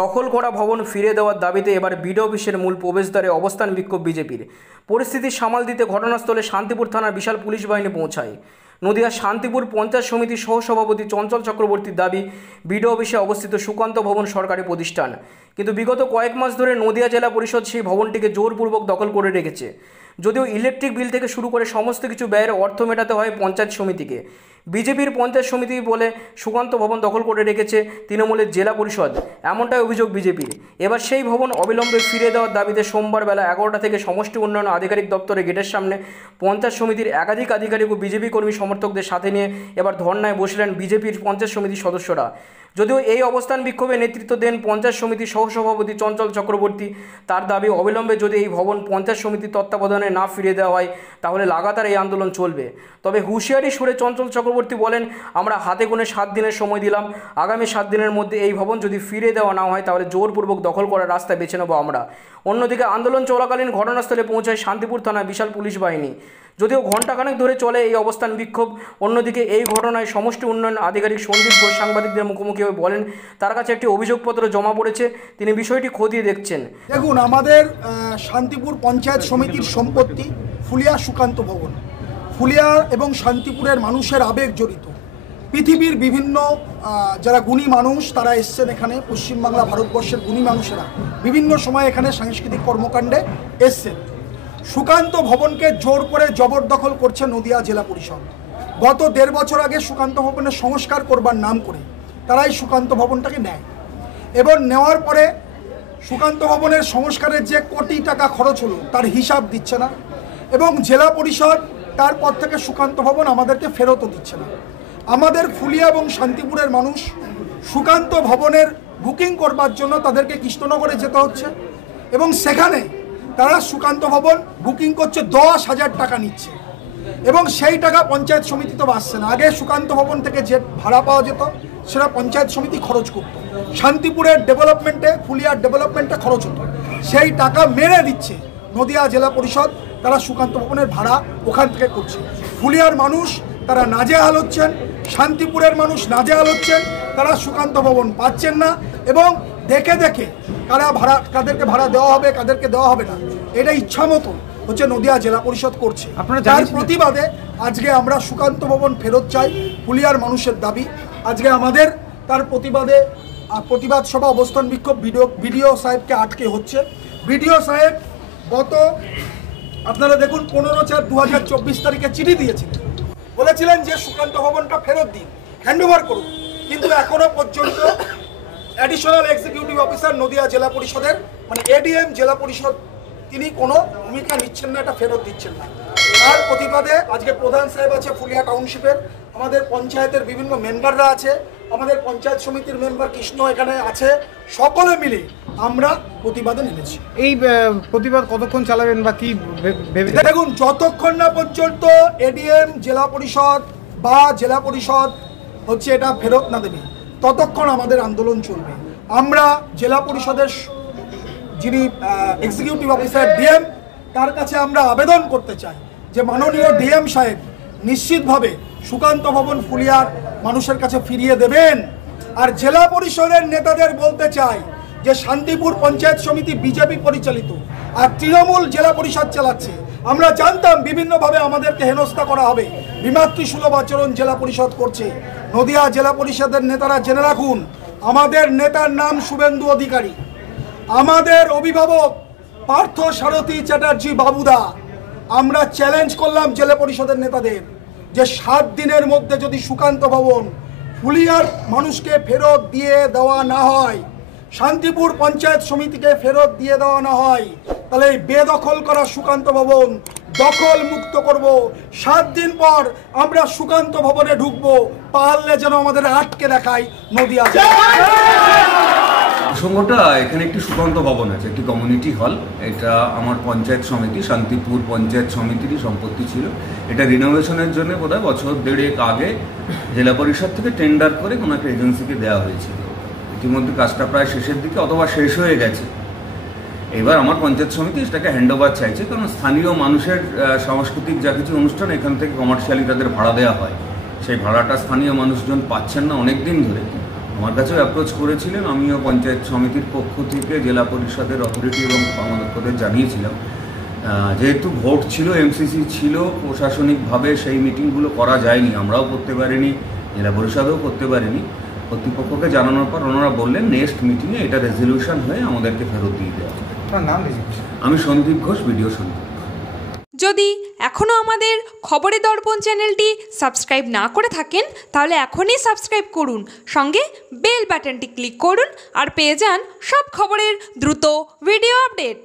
দখল করা ভবন ফিরে দেওয়ার দাবিতে এবার বিডিও অফিসের মূল প্রবেশদ্বারে অবস্থান বিক্ষোভ বিজেপির। পরিস্থিতি সামাল দিতে ঘটনাস্থলে শান্তিপুর থানার বিশাল পুলিশ বাহিনী পৌঁছায়। নদিয়া শান্তিপুর পঞ্চায়েত সমিতির সহসভাপতি চঞ্চল চক্রবর্তীর দাবি, বিডিও অফিসে অবস্থিত সুকান্ত ভবন সরকারি প্রতিষ্ঠান, কিন্তু বিগত কয়েক মাস ধরে নদিয়া জেলা পরিষদ সেই ভবনটিকে জোরপূর্বক দখল করে রেখেছে। যদিও ইলেকট্রিক বিল থেকে শুরু করে সমস্ত কিছু ব্যয়ের অর্থ মেটাতে হয় পঞ্চায়েত সমিতিকে। বিজেপির পঞ্চায়েত সমিতি বলে সুকান্ত ভবন দখল করে রেখেছে তৃণমূলের জেলা পরিষদ, এমনটাই অভিযোগ বিজেপির। এবার সেই ভবন অবিলম্বে ফিরে দেওয়ার দাবিতে সোমবার বেলা 11টা থেকে সমষ্টি উন্নয়ন আধিকারিক দপ্তরের গেটের সামনে পঞ্চায়েত সমিতির একাধিক আধিকারিক ও বিজেপি কর্মী সমর্থকদের সাথে নিয়ে এবার ধর্নায় বসলেন বিজেপির পঞ্চায়েত সমিতির সদস্যরা। যদিও এই অবস্থান বিক্ষোভে নেতৃত্ব দেন পঞ্চায়েত সমিতির সহসভাপতি চঞ্চল চক্রবর্তী। তার দাবি, অবিলম্বে যদি এই ভবন পঞ্চায়েত সমিতির তত্ত্বাবধানে না ফিরিয়ে দেওয়া হয় তাহলে লাগাতার এই আন্দোলন চলবে। তবে হুঁশিয়ারি সুরে চঞ্চল চক্রবর্তী বলেন, আমরা হাতে গোনে 7 দিনের সময় দিলাম, আগামী 7 দিনের মধ্যে এই ভবন যদি ফিরিয়ে দেওয়া না হয় তাহলে জোরপূর্বক দখল করার রাস্তা বেছে নেব আমরা। অন্যদিকে আন্দোলন চলাকালীন ঘটনাস্থলে পৌঁছায় শান্তিপুর থানার বিশাল পুলিশ বাহিনী। যদিও ঘণ্টাখানেক ধরে চলে এই অবস্থান বিক্ষোভ। অন্যদিকে এই ঘটনায় সমষ্টি উন্নয়ন আধিকারিক সন্দীপ ঘোষ সাংবাদিকদের মুখোমুখি হয়ে বলেন, তার কাছে একটি অভিযোগপত্র জমা পড়েছে, তিনি বিষয়টি খতিয়ে দেখছেন। দেখুন, আমাদের শান্তিপুর পঞ্চায়েত সমিতির সম্পত্তি ফুলিয়া সুকান্ত ভবন। ফুলিয়া এবং শান্তিপুরের মানুষের আবেগ জড়িত। পৃথিবীর বিভিন্ন যারা গুণী মানুষ তারা এসছেন এখানে, পশ্চিমবাংলা ভারতবর্ষের গুণী মানুষেরা বিভিন্ন সময় এখানে সাংস্কৃতিক কর্মকাণ্ডে এসছেন। সুকান্ত ভবনকে জোর করে জবরদখল করছে নদিয়া জেলা পরিষদ। গত 1.5 বছর আগে সুকান্ত ভবনের সংস্কার করবার নাম করে তারাই সুকান্ত ভবনটাকে নেয়, এবং নেওয়ার পরে সুকান্ত ভবনের সংস্কারের যে কোটি টাকা খরচ হলো তার হিসাব দিচ্ছে না, এবং জেলা পরিষদ তারপর থেকে সুকান্ত ভবন আমাদেরকে ফেরতও দিচ্ছে না। আমাদের ফুলিয়া এবং শান্তিপুরের মানুষ সুকান্ত ভবনের বুকিং করবার জন্য তাদেরকে কৃষ্ণনগরে যেতে হচ্ছে, এবং সেখানে তারা সুকান্ত ভবন বুকিং করছে 10,000 টাকা নিচ্ছে, এবং সেই টাকা পঞ্চায়েত সমিতিতে আসছে না। আগে সুকান্ত ভবন থেকে যে ভাড়া পাওয়া যেত সেটা পঞ্চায়েত সমিতি খরচ করত, শান্তিপুরের ডেভেলপমেন্টে, ফুলিয়ার ডেভেলপমেন্টে খরচ হতো, সেই টাকা মেরে দিচ্ছে নদিয়া জেলা পরিষদ। তারা সুকান্ত ভবনের ভাড়া ওখান থেকে করছে। ফুলিয়ার মানুষ তারা নাজেহাল হচ্ছেন, শান্তিপুরের মানুষ নাজেহাল হচ্ছেন, তারা সুকান্ত ভবন পাচ্ছেন না, এবং দেখে দেখে কাদেরকে ভাড়া দেওয়া হবে কাদেরকে দেওয়া হবে না এটা ইচ্ছা মতো হচ্ছে নদিয়া জেলা পরিষদ করছে। তার প্রতিবাদে আজকে আমরা সুকান্ত ভবন ফেরত চাই, ফুলিয়ার মানুষের দাবি। আজকে আমাদের তার প্রতিবাদ সভা, অবস্থান বিক্ষোভ বিডিও সাহেবকে আটকে হচ্ছে। বিডিও সাহেব গত আপনারা দেখুন 15/4/2024 তারিখে চিঠি দিয়েছিলেন, বলেছিলেন যে সুকান্ত ভবনটা ফেরত দিন, হ্যান্ডওভার করুন, কিন্তু এখনো পর্যন্ত অ্যাডিশনাল এক্সিকিউটিভ অফিসার নদিয়া জেলা পরিষদের মানে এডিএম জেলা পরিষদ তিনি কোনো ভূমিকা নিচ্ছেন না, এটা ফেরত দিচ্ছেন না। তার প্রতিবাদে আজকে প্রধান সাহেব আছে ফুলিয়া টাউনশিপের, আমাদের পঞ্চায়েতের বিভিন্ন মেম্বাররা আছে, আমাদের পঞ্চায়েত সমিতির মেম্বার কৃষ্ণ এখানে আছে, সকলে মিলে আমরা প্রতিবাদে নেমেছি। এই প্রতিবাদ কতক্ষণ চালাবেন বা কি দেখুন, যতক্ষণ না পর্যন্ত এডিএম জেলা পরিষদ বা জেলা পরিষদ হচ্ছে এটা ফেরত না দেবে ততক্ষণ আমাদের আন্দোলন চলবে। আমরা জেলা পরিষদের যিনি এক্সিকিউটিভ অফিসার ডিএম তার কাছে আমরা আবেদন করতে চাই যে মাননীয় ডিএম সাহেব নিশ্চিতভাবে সুকান্ত ভবন ফুলিয়ার মানুষের কাছে ফিরিয়ে দেবেন। আর জেলা পরিষদের নেতাদের বলতে চাই যে শান্তিপুর পঞ্চায়েত সমিতি বিজেপি পরিচালিত, আর তৃণমূল জেলা পরিষদ চালাচ্ছে। আমরা জানতাম বিভিন্নভাবে আমাদেরকে হেনস্থা করা হবে, বিমাতৃসুলভ আচরণ জেলা পরিষদ করছে। নদিয়া জেলা পরিষদের নেতারা জেনে রাখুন, আমাদের নেতার নাম শুভেন্দু অধিকারী, আমাদের অভিভাবক পার্থ সারথী চ্যাটার্জি বাবুদা। আমরা চ্যালেঞ্জ করলাম জেলা পরিষদের নেতাদের যে 7 দিনের মধ্যে যদি সুকান্ত ভবন ফুলিয়ার মানুষকে ফেরত দিয়ে দেওয়া না হয়, শান্তিপুর পঞ্চায়েত সমিতিকে ফেরত দিয়ে দেওয়া না হয়, তাহলে এই বেদখল করা সুকান্ত ভবন দখল মুক্ত করব। 7 দিন পর আমরা সুকান্ত ভবনে ঢুকবো, পারলে যেন আমাদের আটকে দেখায় নদিয়া। প্রসঙ্গটা এখানে একটি সুকান্ত ভবন আছে, একটি কমিউনিটি হল। এটা আমার পঞ্চায়েত সমিতি, শান্তিপুর পঞ্চায়েত সমিতিরই সম্পত্তি ছিল। এটা রিনোভেশনের জন্য বোধহয় 1.5 আগে জেলা পরিষদ থেকে টেন্ডার করে কোনো একটা এজেন্সিকে দেওয়া হয়েছিল। ইতিমধ্যে কাজটা প্রায় শেষের দিকে অথবা শেষ হয়ে গেছে। এবার আমার পঞ্চায়েত সমিতি সেটাকে হ্যান্ডওভার চাইছে, কারণ স্থানীয় মানুষের সাংস্কৃতিক যা কিছু অনুষ্ঠান এখান থেকে কমার্শিয়ালি তাদের ভাড়া দেওয়া হয়, সেই ভাড়াটা স্থানীয় মানুষজন পাচ্ছেন না অনেক দিন ধরে। আমার কাছেও অ্যাপ্রোচ করেছিলেন, আমিও পঞ্চায়েত সমিতির পক্ষ থেকে জেলা পরিষদের অথরিটি এবং কর্মাধ্যক্ষদের জানিয়েছিলাম। যেহেতু ভোট ছিল, এমসিসি ছিল, প্রশাসনিকভাবে সেই মিটিংগুলো করা যায়নি, আমরাও করতে পারিনি, জেলা পরিষদও করতে পারিনি। কর্তৃপক্ষকে জানানোর পর ওনারা বললেন নেক্সট মিটিংয়ে এটা রেজলিউশন হয়ে আমাদেরকে ফেরত দিয়ে দেওয়া হবে। আপনার নাম লিখুন। আমি সন্দীপ ঘোষ, ভিডিও সন্দীপ। যদি এখনও আমাদের খবরের দর্পণ চ্যানেলটি সাবস্ক্রাইব না করে থাকেন তাহলে এখনই সাবস্ক্রাইব করুন, সঙ্গে বেল বাটনটি ক্লিক করুন আর পেয়ে যান সব খবরের দ্রুত ভিডিও আপডেট।